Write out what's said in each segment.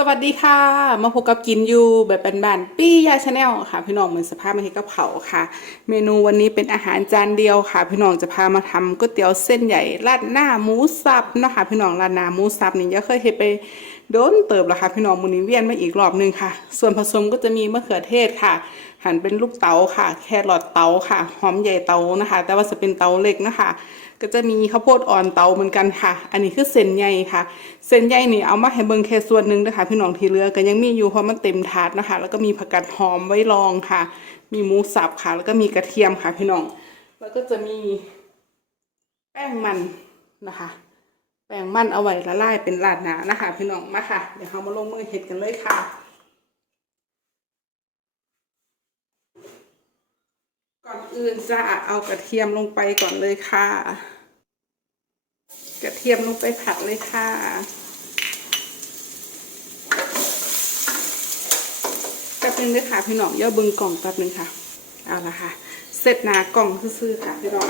สวัสดีค่ะ มาพบกับกินยูแบบบ้านๆปี้ยาชาแนลค่ะพี่น้องเหมือนสภาพมาที่กะเพราค่ะ เมนูวันนี้เป็นอาหารจานเดียวค่ะ พี่น้องจะพามาทำก๋วยเตี๋ยวเส้นใหญ่ราดหน้าหมูสับเนาะค่ะพี่น้องราดหน้าหมูสับนี่ยังเคยเห็นไปโดนเติบแล้วค่ะพี่น้องมือนี้เวียนมาอีกรอบหนึงค่ะ ส่วนผสมก็จะมีมะเขือเทศค่ะ หั่นเป็นลูกเต๋าค่ะ แครอทเต๋าค่ะหอมใหญ่เต๋านะคะ แต่ว่าจะเป็นเต๋าเล็กนะคะ ก็จะมีข้าวโพดอ่อนเตาเหมือนกันค่ะ อันนี้คือเส้นใหญ่ค่ะ เส้นใหญ่นี่เอามาให้เบิ่งแค่ส่วนหนึ่งนะคะพี่น้องที่เหลือก็ยังมีอยู่เพราะมันเต็มถาดนะคะ แล้วก็มีผักกาดหอมไว้รองค่ะ มีหมูสับค่ะ แล้วก็มีกระเทียมค่ะพี่น้อง แล้วก็จะมีแป้งมันนะคะ แป้งมันเอาไว้ละลายเป็นราดหนานะคะ พี่น้องมาค่ะ เดี๋ยวเรามาลงมือเห็ดกันเลยค่ะก่อนอื่นจะเอากระเทียมลงไปก่อนเลยค่ะ กระเทียมลงไปผัดเลยค่ะแป๊บนึงเลยค่ะพี่น้องย่อเบึงกล่องแป๊บนึงค่ะเอาละค่ะ เสร็จหนากล่องซื่อๆค่ะพี่น้อง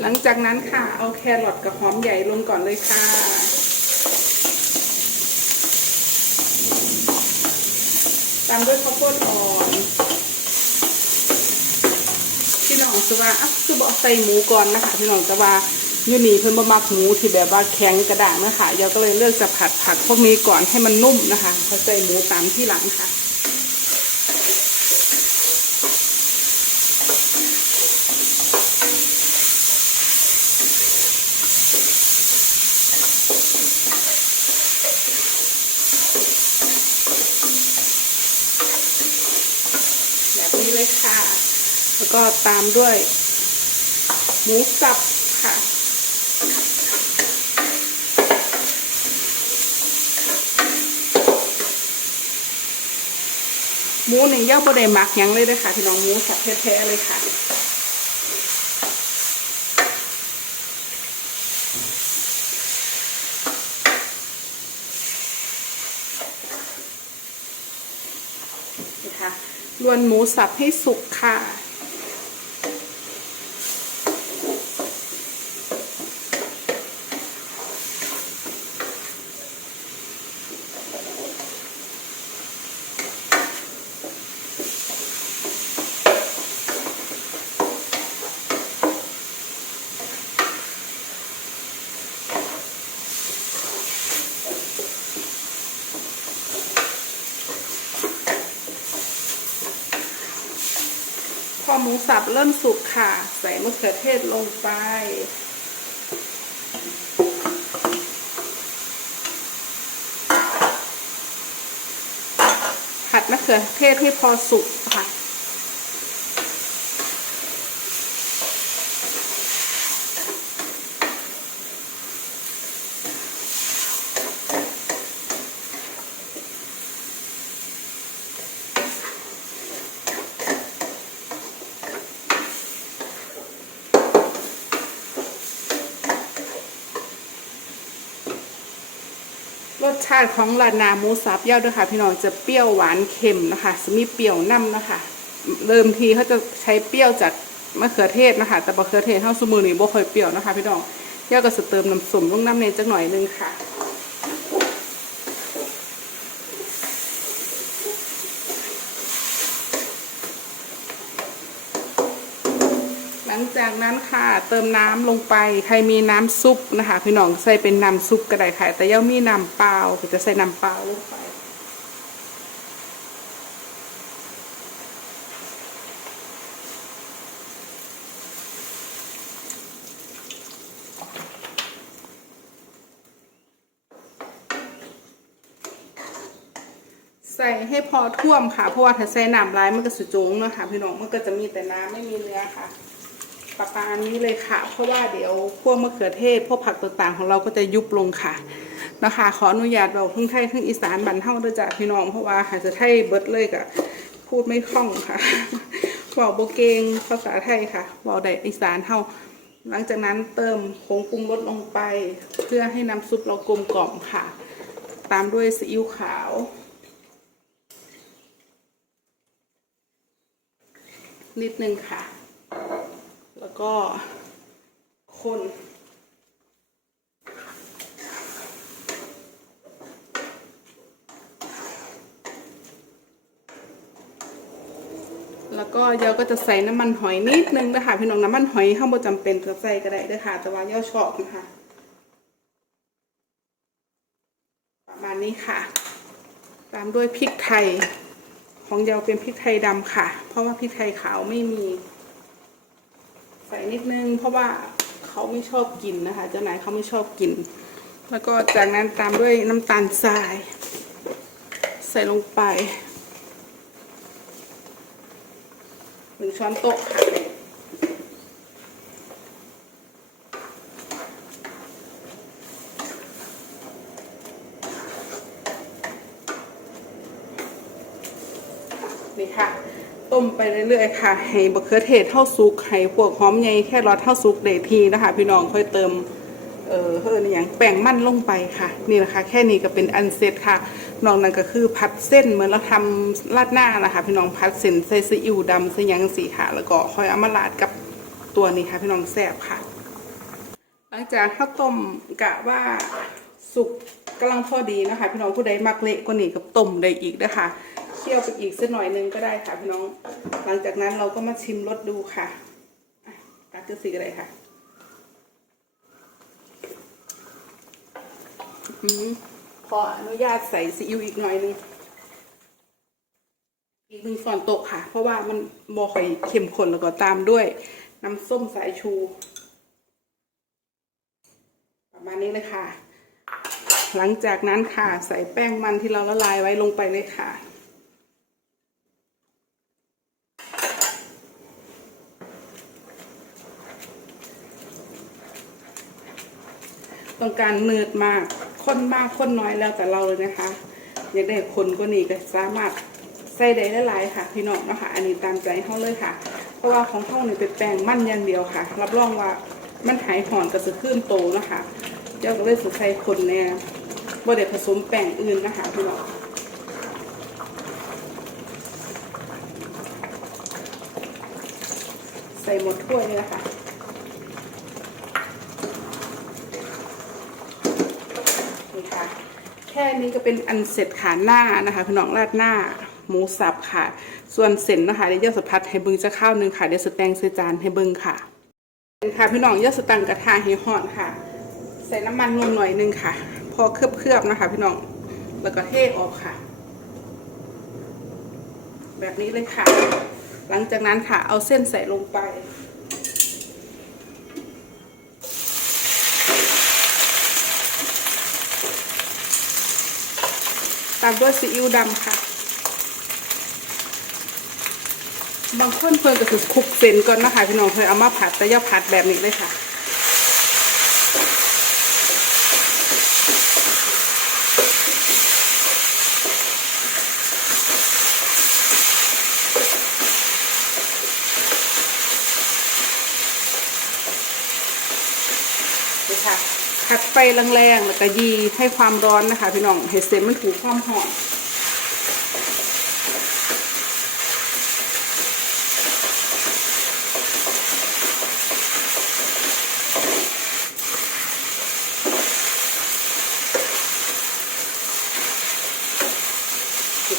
หลังจากนั้นค่ะ เอาแครอทกับหอมใหญ่ลงก่อนเลยค่ะ ตามด้วยข้าวโพดอ่อน พี่น้องจะว่าอะคือบอกใส่หมูก่อนนะคะพี่น้องจะว่ายูนี่เพิ่นบะมักหมูที่แบบว่าแข็งกระด้างนะคะเดี๋ยวก็เลยเลือกจะผัดผักพวกนี้ก่อนให้มันนุ่มนะคะพอใส่หมูตามที่หลังค่ะ แบบนี้เลยค่ะ แล้วก็ตามด้วย หมูสับค่ะหมูหนึ่งย่าบดได้หมักยังเลยเลยค่ะพี่น้องหมูสับแท้ๆเลยค่ะนี่ค่ะรวนหมูสับให้สุกค่ะ พอหมูสับเริ่มสุกค่ะ ใส่มะเขือเทศลงไป ผัดมะเขือเทศให้พอสุกค่ะ รสชาติของลาดหนาหมูสับเย่าด้วยค่ะพี่น้องจะเปรี้ยวหวานเค็มนะคะจะมีเปรี้ยวน้ำนะคะเริ่มทีเขาจะใช้เปรี้ยวจากมะเขือเทศนะคะ แต่มะเขือเทศเท่าสมือนี่บ่ค่อยเปรี้ยวนะคะ พี่น้องเย่าก็จะเติมน้ำส้มลงน้ำเนยจักหน่อยนึงค่ะ หลัง จากนั้นค่ะเติมน้ำลงไปใครมีน้ำซุปนะคะ พี่น้องใส่เป็นน้ำซุปก็ได้ค่ะ แต่ย่ามีน้ำเปล่าก็จะใส่น้ำเปล่าลงไปใส่ให้พอท่วมค่ะ เพราะว่าถ้าใส่น้ำร้ายมันก็สุจงเนาะค่ะพี่น้องมันก็จะมีแต่น้ำไม่มีเนื้อค่ะ ประมาณนี้เลยค่ะ เพราะว่าเดี๋ยวพวกมะเขือเทศ พวกผักต่างๆ ของเราก็จะยุบลงค่ะนะคะ ขออนุญาตเราทั้งไทยทั้งอีสานบันเท่าด้วยจ้ะพี่น้องเพราะว่าหาจะไทยเบิดเลยกะพูดไม่คล่องค่ะบอกโบเกงภาษาไทยค่ะบอกได้อีสานเท่าหลังจากนั้นเติมผงปรุงรสลงไป เพื่อให้น้ำซุปเรากลมกล่อมค่ะ ตามด้วยซีอิ๊วขาว นิดนึงค่ะ ก็คนแล้วก็เยาก็จะใส่น้ำมันหอยนิดนึงนะคะพี่น้องน้ำมันหอยข้าวโบจำเป็นจะใส่ก็ได้เลยค่ะ แต่ว่าเยาชอบนะคะ ประมาณนี้ค่ะ ตามด้วยพริกไทย ของเยาเป็นพริกไทยดำค่ะ เพราะว่าพริกไทยขาวไม่มี ส่นิดนึง เพราะว่าเขาไม่ชอบกินนะคะ เจ้านายเขาไม่ชอบกิน แล้วก็จากนั้นตามด้วยน้ำตาลทราย ใส่ลงไปหนึ่งช้อนโต๊ะค่ะนี่ค่ะ ต้มไปเรื่อยๆค่ะ ให้บะเขือเทศเท่าซุกให้พวกหอมใหญ่แค่รอทเท่าซุกเดทีนะคะ พี่น้องค่อยเติมเอ่อเพิ่อย่างแป้งมันลงไปค่ะ นี่นะคะ แค่นี้ก็เป็นอันเสร็จค่ะนอกนั้นก็คือผัดเส้นเหมือนเราทำราดหน้านะคะ พี่น้องผัดเส้นใส่ซีอิ๊วดำใส่ยังสีค่ะ แล้วก็ค่อยเอามาราดกับตัวนี้ค่ะ พี่น้องแซ่บค่ะ หลังจากข้าวต้มกะว่าสุกกำลังพอดีนะคะ พี่น้องผู้ใดมักเละกว่านี้ก็ต้มได้อีกนะคะ เคี่ยวไปอีกสักหน่อยนึงก็ได้ค่ะพี่น้อง หลังจากนั้นเราก็มาชิมรสดูค่ะตักจะสีอะไรค่ะอขออนุญาตใส่ซีอิ๊วอีกหน่อยนึงอีกหนึ่งส่วนโต๊ะค่ะ เพราะว่ามันบอค่อยเข้มข้นแล้วก็ตามด้วยน้ำส้มสายชู ประมาณนี้เลยค่ะ หลังจากนั้นค่ะใส่แป้งมันที่เราละลายไว้ลงไปเลยค่ะ ต้องการเนืดมากข้นมากข้นน้อยแล้วแต่เราเลยนะคะอยากได้คนก็นี่ก็สามารถใส่ได้หลายๆค่ะ พี่น้องเนาะคะอันนี้ตามใจเขาเลยค่ะ เพราะว่าของเขาเนี่ยเป็นแป้งมันอย่างเดียวค่ะ รับรองว่ามันหายหอนกระสือขึ้นโตนะคะเจ้าก็เลยสใส่คนแน่บ่ได้ผสมแป้งอื่นนะคะพี่น้องใส่หมดถ้วยเลยนะคะ นี่ค่ะ แค่นี้ก็เป็นอันเสร็จขาหน้านะคะพี่น้องราดหน้าหมูสับค่ะ ส่วนเส้นนะคะเดี๋ยวยอะสะพัดให้เบิงจะข้าวหนึ่งค่ะเดี๋ยวสแตงใส่จานให้เบิงค่ะค่ะพี่น้องยอะสตังกระทะให้หอนค่ะ ใส่น้ำมันลหน่อยนึงค่ะ พอเคลือบๆนะคะพี่น้องแล้วก็เทออกค่ะ แบบนี้เลยค่ะ หลังจากนั้นค่ะเอาเส้นใส่ลงไป ตามด้วยซีอิ๊วดำค่ะ บางคนเพื่อนก็คือคลุกเส้นก่อนนะคะพี่น้องเพื่อเอามาผัดแต่ย่าผัดแบบนี้เลยค่ะ นี่ค่ะผัดไฟ แรงๆแล้วก็ยีให้ความร้อนนะคะ พี่น้องให้เส้นมันถูกความหอม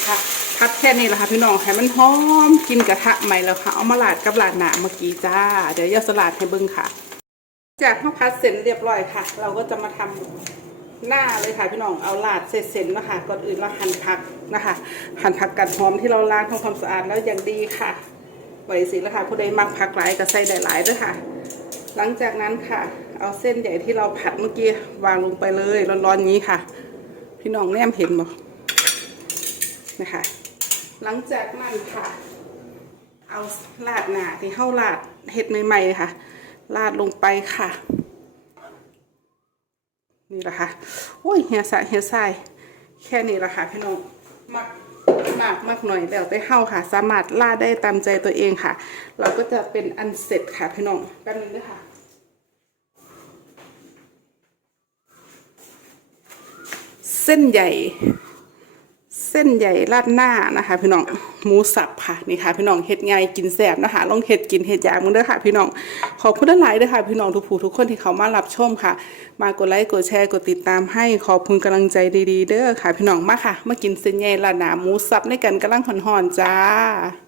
ค่ะพัดแค่นี้แหละค่ะพี่น้องให้มันหอมกินกระทะใหม่แล้วค่ะ เอามาลาดกับลาดหนาเมื่อกี้จ้า เดี๋ยวยาสลัดให้เบิ้งค่ะ จากข้าวพัดเสร็จเรียบร้อยค่ะ เราก็จะมาทำหน้าเลยค่ะพี่น้องเอาลาดเสร็จๆนะคะก่อนอื่นเราหั่นผักนะคะ หั่นผักกัดหอมที่เราล้างทำความสะอาดแล้วอย่างดีค่ะไว้สิแล้วค่ะผู้ใดมักผักหลายก็ใส่ได้หลายด้วยค่ะ หลังจากนั้นค่ะ เอาเส้นใหญ่ที่เราผัดเมื่อกี้วางลงไปเลยร้อนๆนี้ค่ะ พี่น้องแนมเห็นบ่นะคะ หลังจากนั้นค่ะ เอาลาดหนาที่เข้าลาดเห็ดใหม่ๆค่ะ ลาดลงไปค่ะ นี่แหละค่ะโอ้ยเฮียสายเฮียสายแค่นี้แหละค่ะพี่น้องมักมากมากหน่อยแล้วแต่เข้าค่ะ สามารถลาดได้ตามใจตัวเองค่ะ เราก็จะเป็นอันเสร็จค่ะพี่น้องแป๊บนึงด้วยค่ะเส้นใหญ่ เส้นใหญ่ราดหน้านะคะ พี่น้องหมูสับค่ะนี่ค่ะ พี่น้องเห็ดไงกินแสบนะคะลองเห็ดกินเห็ดยางมึงเด้อค่ะ พี่น้องขอบคุณหลายด้วยค่ะ พี่น้องทุกผู้ทุกคนที่เขามารับชมค่ะ มากดไลค์กดแชร์กดติดตามให้ขอบคุณกำลังใจดีๆเด้อค่ะ พี่น้องมาค่ะมากินเส้นใหญ่ราดหน้าหมูสับในกันกำลังหอนๆจ้า